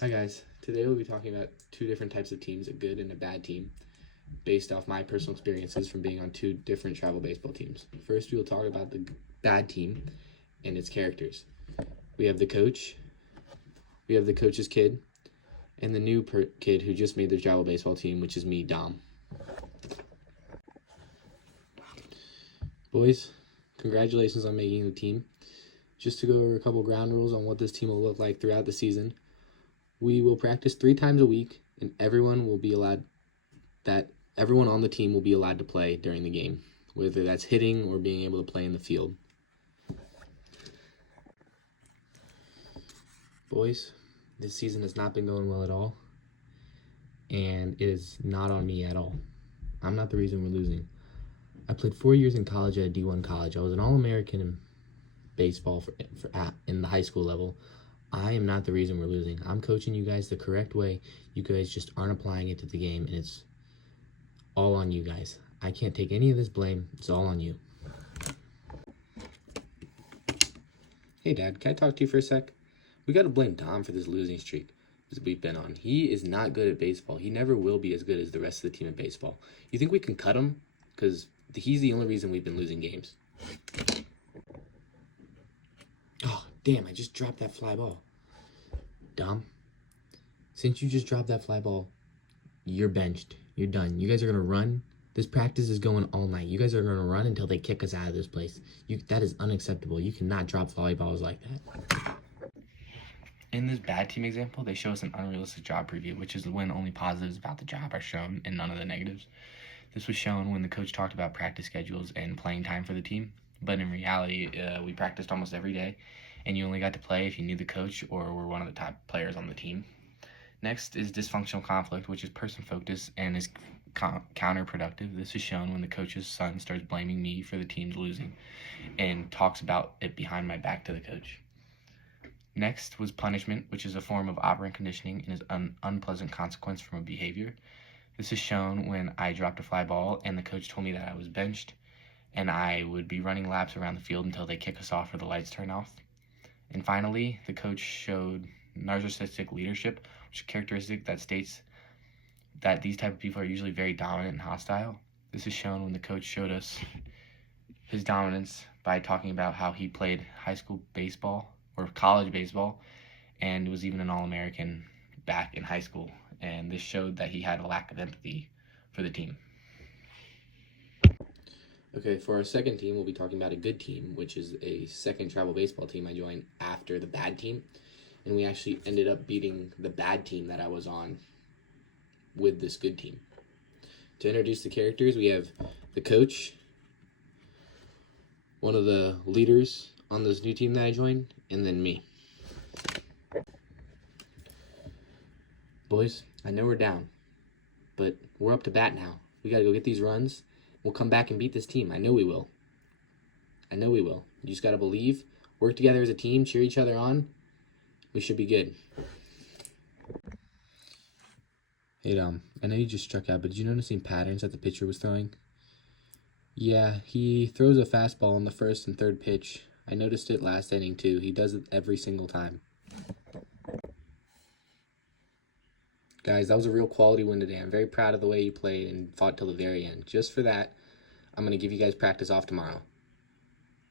Hi guys, today we'll be talking about two different types of teams, a good and a bad team, based off my personal experiences from being on two different travel baseball teams. First, we will talk about the bad team and its characters. We have the coach, we have the coach's kid, and the new kid who just made the travel baseball team, which is me, Dom. Boys, congratulations on making the team. Just to go over a couple ground rules on what this team will look like throughout the season. We will practice 3 times a week, and everyone on the team will be allowed to play during the game, whether that's hitting or being able to play in the field. Boys, this season has not been going well at all, and it is not on me at all. I'm not the reason we're losing. I played 4 years in college at a D1 college. I was an All-American in baseball in the high school level. I am not the reason we're losing. I'm coaching you guys the correct way. You guys just aren't applying it to the game, and it's all on you guys. I can't take any of this blame. It's all on you. Hey, Dad, can I talk to you for a sec? We got to blame Dom for this losing streak we've been on. He is not good at baseball. He never will be as good as the rest of the team at baseball. You think we can cut him? Because he's the only reason we've been losing games. Oh, damn, I just dropped that fly ball. Dom, since you just dropped that fly ball, you're benched. You're done. You guys are going to run. This practice is going all night. You guys are going to run until they kick us out of this place. That is unacceptable. You cannot drop volleyballs like that. In this bad team example, they show us an unrealistic job preview, which is when only positives about the job are shown and none of the negatives. This was shown when the coach talked about practice schedules and playing time for the team. But in reality, we practiced almost every day, and you only got to play if you knew the coach or were one of the top players on the team. Next is dysfunctional conflict, which is person-focused and is counterproductive. This is shown when the coach's son starts blaming me for the team's losing and talks about it behind my back to the coach. Next was punishment, which is a form of operant conditioning and is an unpleasant consequence from a behavior. This is shown when I dropped a fly ball and the coach told me that I was benched and I would be running laps around the field until they kick us off or the lights turn off. And finally, the coach showed narcissistic leadership, which is a characteristic that states that these type of people are usually very dominant and hostile. This is shown when the coach showed us his dominance by talking about how he played high school baseball or college baseball and was even an All-American back in high school. And this showed that he had a lack of empathy for the team. Okay, for our second team, we'll be talking about a good team, which is a second travel baseball team I joined after the bad team. And we actually ended up beating the bad team that I was on with this good team. To introduce the characters, we have the coach, one of the leaders on this new team that I joined, and then me. Boys, I know we're down, but we're up to bat now. We gotta go get these runs. We'll come back and beat this team. I know we will. You just gotta believe, work together as a team, cheer each other on. We should be good. Hey Dom, I know you just struck out, but did you notice any patterns that the pitcher was throwing? Yeah, he throws a fastball on the first and third pitch. I noticed it last inning too. He does it every single time. Guys, that was a real quality win today. I'm very proud of the way you played and fought till the very end. Just for that, I'm going to give you guys practice off tomorrow.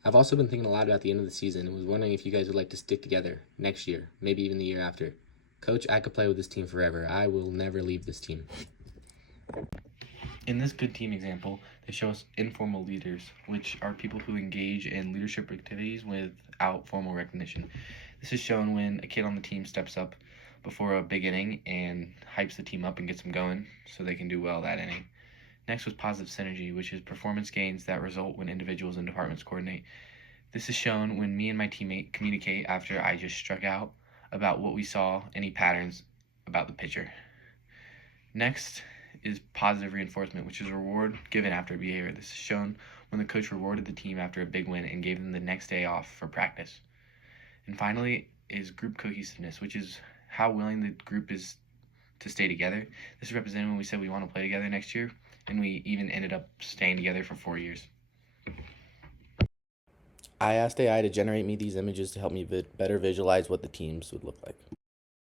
I've also been thinking a lot about the end of the season and was wondering if you guys would like to stick together next year, maybe even the year after. Coach, I could play with this team forever. I will never leave this team. In this good team example, they show us informal leaders, which are people who engage in leadership activities without formal recognition. This is shown when a kid on the team steps up before a big inning and hypes the team up and gets them going so they can do well that inning. Next was positive synergy, which is performance gains that result when individuals and departments coordinate. This is shown when me and my teammate communicate after I just struck out about what we saw, any patterns about the pitcher. Next is positive reinforcement, which is a reward given after a behavior. This is shown when the coach rewarded the team after a big win and gave them the next day off for practice. And finally is group cohesiveness, which is how willing the group is to stay together. This is represented when we said we want to play together next year, and we even ended up staying together for 4 years. I asked AI to generate me these images to help me better visualize what the teams would look like.